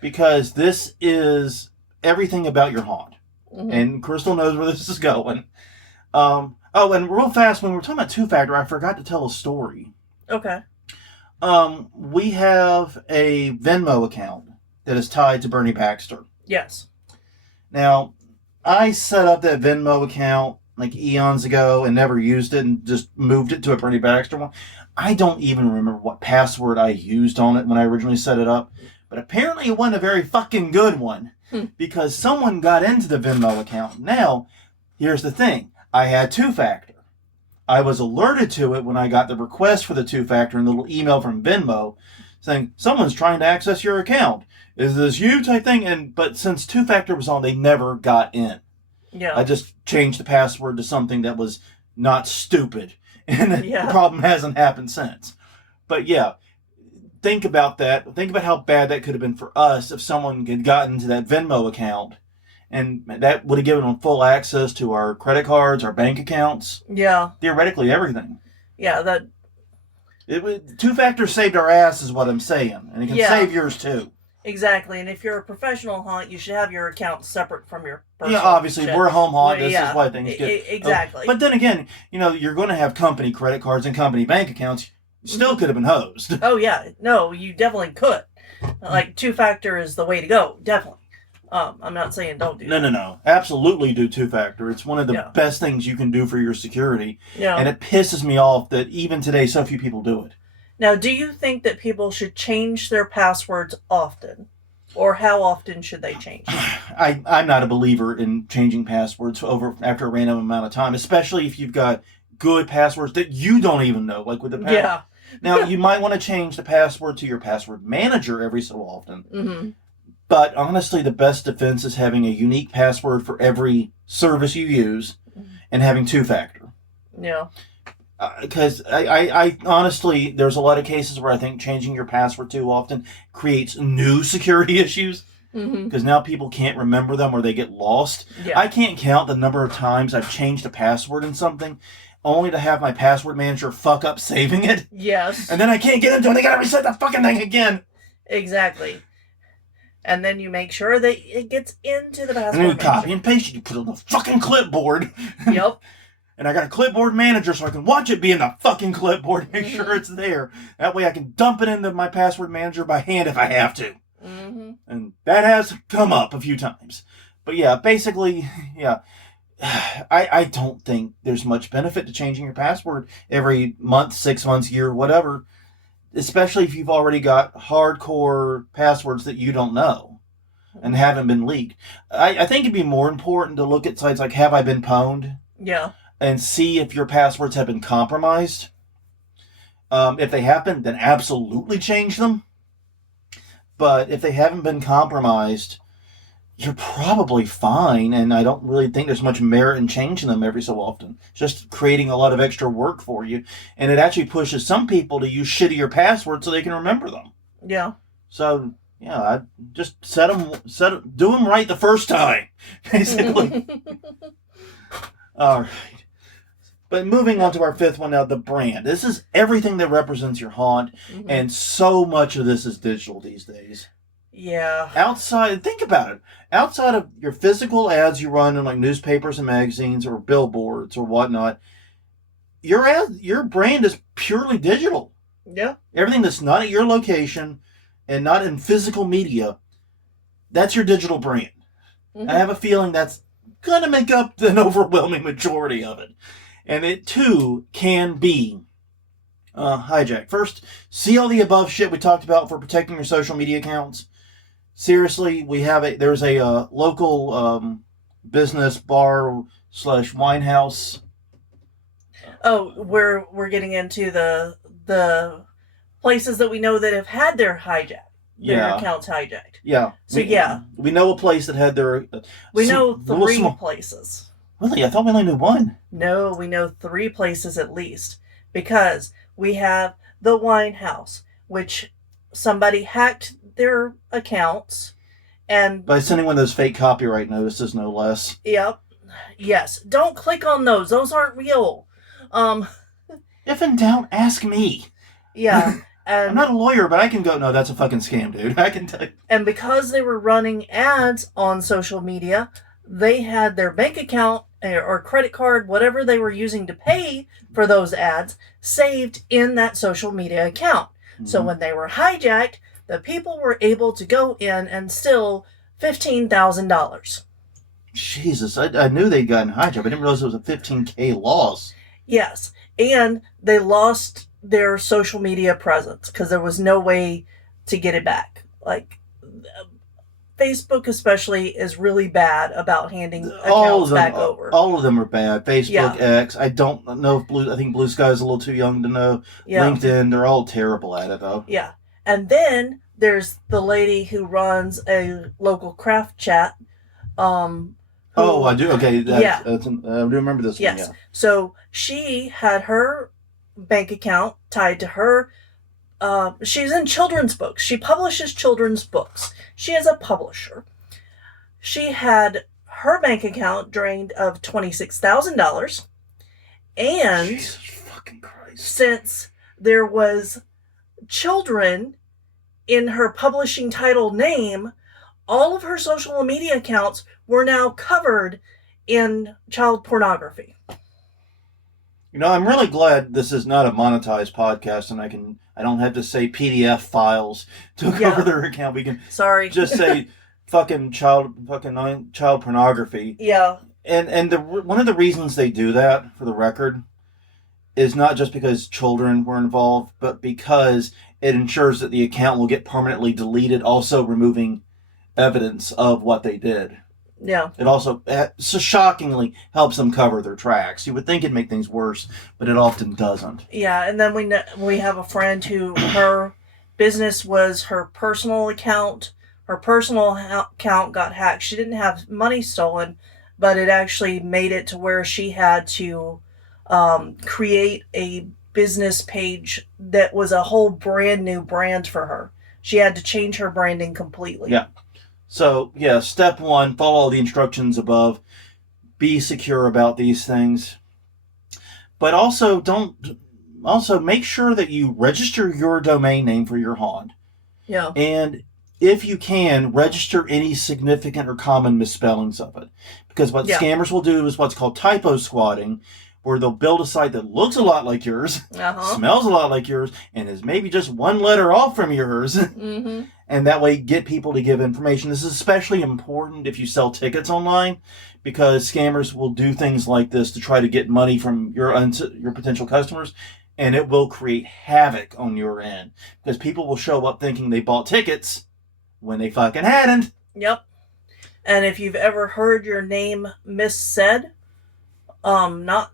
Because this is everything about your haunt. And Crystal knows where this is going. And real fast, when we're talking about two-factor, I forgot to tell a story. Okay. We have a Venmo account that is tied to Bernie Baxter. Yes. Now, I set up that Venmo account like eons ago and never used it and just moved it to a Bernie Baxter one. I don't even remember what password I used on it when I originally set it up. But apparently it wasn't a very fucking good one. Because someone got into the Venmo account. Now, here's the thing. I had two-factor. I was alerted to it when I got the request for the two-factor and a little email from Venmo saying, someone's trying to access your account. Is this you? Type thing. But since two-factor was on, they never got in. Yeah. I just changed the password to something that was not stupid. And the problem hasn't happened since. But yeah. Think about that. Think about how bad that could have been for us if someone had gotten into that Venmo account, and that would have given them full access to our credit cards, our bank accounts. Yeah. Theoretically, everything. Yeah, two-factor saved our ass is what I'm saying, and it can save yours too. Exactly, and if you're a professional haunt, you should have your account separate from your personal obviously, we're a home haunt. This is why things get... Exactly. But then again, you're going to have company credit cards and company bank accounts. Still could have been hosed. Oh, yeah. No, you definitely could. Like, two-factor is the way to go. Definitely. I'm not saying don't do that. No. Absolutely do two-factor. It's one of the best things you can do for your security. Yeah. And it pisses me off that even today so few people do it. Now, do you think that people should change their passwords often? Or how often should they change? I'm not a believer in changing passwords after a random amount of time, especially if you've got good passwords that you don't even know, like with the Now, you might want to change the password to your password manager every so often. But honestly, the best defense is having a unique password for every service you use and having two-factor. Yeah. Because I honestly, there's a lot of cases where I think changing your password too often creates new security issues. Because now people can't remember them or they get lost. Yeah. I can't count the number of times I've changed a password in something only to have my password manager fuck up saving it. Yes. And then I can't get into it and they gotta reset the fucking thing again. Exactly. And then you make sure that it gets into the password And then you manager. copy and paste it. You put it on the fucking clipboard. Yep. And I got a clipboard manager so I can watch it be in the fucking clipboard, make sure it's there. That way I can dump it into my password manager by hand if I have to. And that has come up a few times. But yeah, basically, yeah. I don't think there's much benefit to changing your password every month, 6 months, year, whatever. Especially if you've already got hardcore passwords that you don't know and haven't been leaked. I think it'd be more important to look at sites like Have I Been Pwned? Yeah. And see if your passwords have been compromised. If they haven't, then absolutely change them. But if they haven't been compromised, you're probably fine, and I don't really think there's much merit in changing them every so often. It's just creating a lot of extra work for you, and it actually pushes some people to use shittier passwords so they can remember them. Yeah. So, yeah, I just do them right the first time, basically. All right. But moving on to our fifth one now, the brand. This is everything that represents your haunt, and so much of this is digital these days. Yeah. Think about it. Outside of your physical ads you run in like newspapers and magazines or billboards or whatnot, your brand is purely digital. Yeah. Everything that's not at your location and not in physical media, that's your digital brand. I have a feeling that's going to make up an overwhelming majority of it. And it, too, can be hijacked. First, see all the above shit we talked about for protecting your social media accounts? Seriously, there's a local business bar / wine house. Oh, we're getting into the places that we know that have had their accounts hijacked. Yeah. So we know a place that had their. We know 3 places. Really, I thought we only knew one. No, we know 3 places at least, because we have the wine house, which somebody hacked their accounts and by sending one of those fake copyright notices, no less. Yep. Yes. Don't click on those. Those aren't real. If in doubt, ask me. Yeah. And I'm not a lawyer, but I can go, no, that's a fucking scam, dude. I can tell you. And because they were running ads on social media, they had their bank account or credit card, whatever they were using to pay for those ads, saved in that social media account. So when they were hijacked, the people were able to go in and steal $15,000. Jesus, I knew they'd gotten hijacked. I didn't realize it was a $15K loss. Yes, and they lost their social media presence because there was no way to get it back. Like, Facebook especially is really bad about handing accounts back over. All of them are bad. Facebook, X. I don't know if I think Blue Sky is a little too young to know. Yeah. LinkedIn, they're all terrible at it, though. Yeah. And then there's the lady who runs a local craft chat. I do. Okay. I do remember this one. Yes. So she had her bank account tied to her. She's in children's books. She publishes children's books. She is a publisher. She had her bank account drained of $26,000. And Jesus fucking Christ. Since there was children in her publishing title name, all of her social media accounts were now covered in child pornography. You know, I'm really glad this is not a monetized podcast, and I don't have to say PDF files to cover their account. We can just say fucking child pornography. Yeah. And one of the reasons they do that, for the record, is not just because children were involved, but because it ensures that the account will get permanently deleted, also removing evidence of what they did. Yeah. It also so shockingly helps them cover their tracks. You would think it'd make things worse, but it often doesn't. Yeah, and then we have a friend who her business was her personal account her personal account got hacked. She didn't have money stolen, but it actually made it to where she had to create a business page that was a whole brand new brand for her. She had to change her branding completely. Yeah. So, yeah, step one, follow all the instructions above. Be secure about these things. But also make sure that you register your domain name for your haunt. Yeah. And if you can, register any significant or common misspellings of it. Because what scammers will do is what's called typo squatting, where they'll build a site that looks a lot like yours, smells a lot like yours, and is maybe just one letter off from yours. Mm-hmm. And that way get people to give information. This is especially important if you sell tickets online, because scammers will do things like this to try to get money from your potential customers, and it will create havoc on your end. Because people will show up thinking they bought tickets when they fucking hadn't. Yep. And if you've ever heard your name missaid, not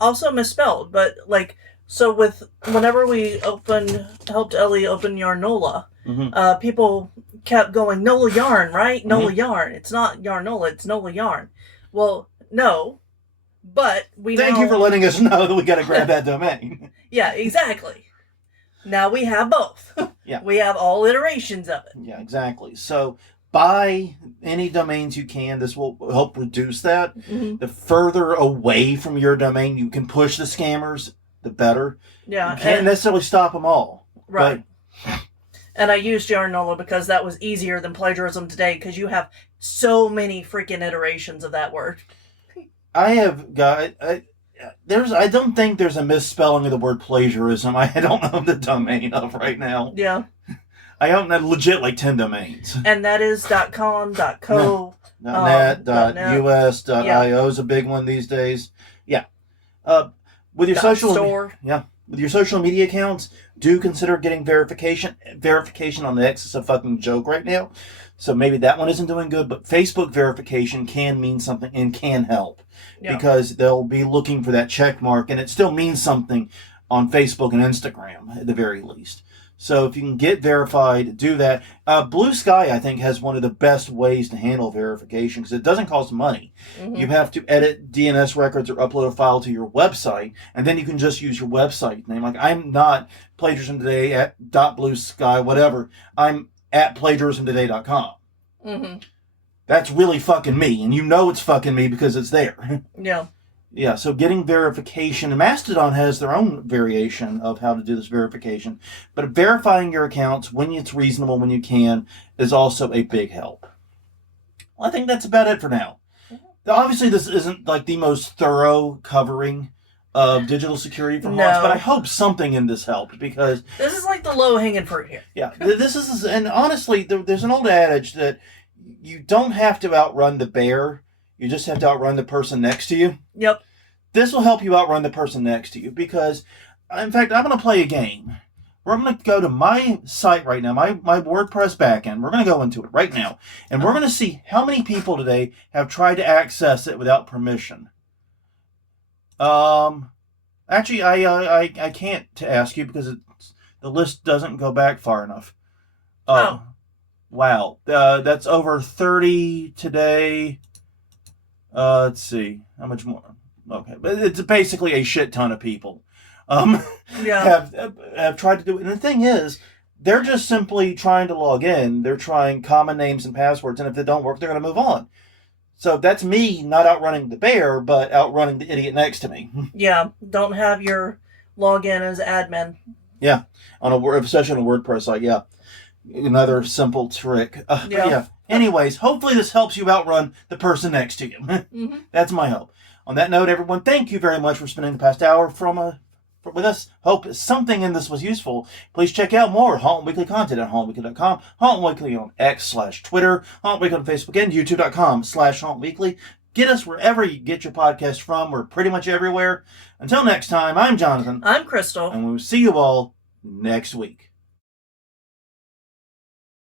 also misspelled, but like, so with whenever we helped Ellie open Yarnola, people kept going, Nola Yarn, right? Nola Yarn. It's not Yarnola, it's Nola Yarn. Well, no, but Thank you for letting us know that we got to grab that domain. Yeah, exactly. Now we have both. Yeah. We have all iterations of it. Yeah, exactly. So buy any domains you can. This will help reduce that. Mm-hmm. The further away from your domain you can push the scammers, the better. Yeah. You can't necessarily stop them all. Right. And I used Yarnola because that was easier than plagiarism today, because you have so many freaking iterations of that word. I have got... I don't think there's a misspelling of the word plagiarism. I don't know the domain of right now. Yeah. I own legit like 10 domains. And that is .com, .co, .net, .us, .io is a big one these days. Yeah. With your with your social media accounts, do consider getting verification. Verification on the X is a fucking joke right now. So maybe that one isn't doing good, but Facebook verification can mean something and can help. Yeah. Because they'll be looking for that check mark, and it still means something on Facebook and Instagram at the very least. So if you can get verified, do that. Blue Sky, I think, has one of the best ways to handle verification because it doesn't cost money. Mm-hmm. You have to edit DNS records or upload a file to your website, and then you can just use your website name. Like, I'm not Plagiarism Today at .bluesky, whatever. I'm at plagiarismtoday.com. Mm-hmm. That's really fucking me, and you know it's fucking me because it's there. Yeah. Yeah, so getting verification, and Mastodon has their own variation of how to do this verification, but verifying your accounts when it's reasonable, when you can, is also a big help. Well, I think that's about it for now. Obviously, this isn't like the most thorough covering of digital security for haunts, but I hope something in this helped, because... This is like the low-hanging fruit here. Yeah, this is, and honestly, there's an old adage that you don't have to outrun the bear, you just have to outrun the person next to you. Yep. This will help you outrun the person next to you, because, in fact, I'm going to play a game. We're going to go to my site right now, my WordPress backend. We're going to go into it right now, and we're going to see how many people today have tried to access it without permission. Actually, I can't ask you because the list doesn't go back far enough. Oh. Wow. That's over 30 today. Let's see. How much more? Okay. But it's basically a shit ton of people have tried to do it. And the thing is, they're just simply trying to log in. They're trying common names and passwords, and if they don't work, they're going to move on. So that's me not outrunning the bear, but outrunning the idiot next to me. Yeah. Don't have your login as admin. Yeah. Especially on a WordPress site, yeah. Another simple trick. Yeah. Anyways, hopefully this helps you outrun the person next to you. Mm-hmm. That's my hope. On that note, everyone, thank you very much for spending the past hour with us. Hope something in this was useful. Please check out more Haunt Weekly content at hauntweekly.com, Haunt Weekly on X/Twitter, Haunt Weekly on Facebook, and YouTube.com/Haunt Weekly. Get us wherever you get your podcast from. We're pretty much everywhere. Until next time, I'm Jonathan. I'm Crystal. And we'll see you all next week.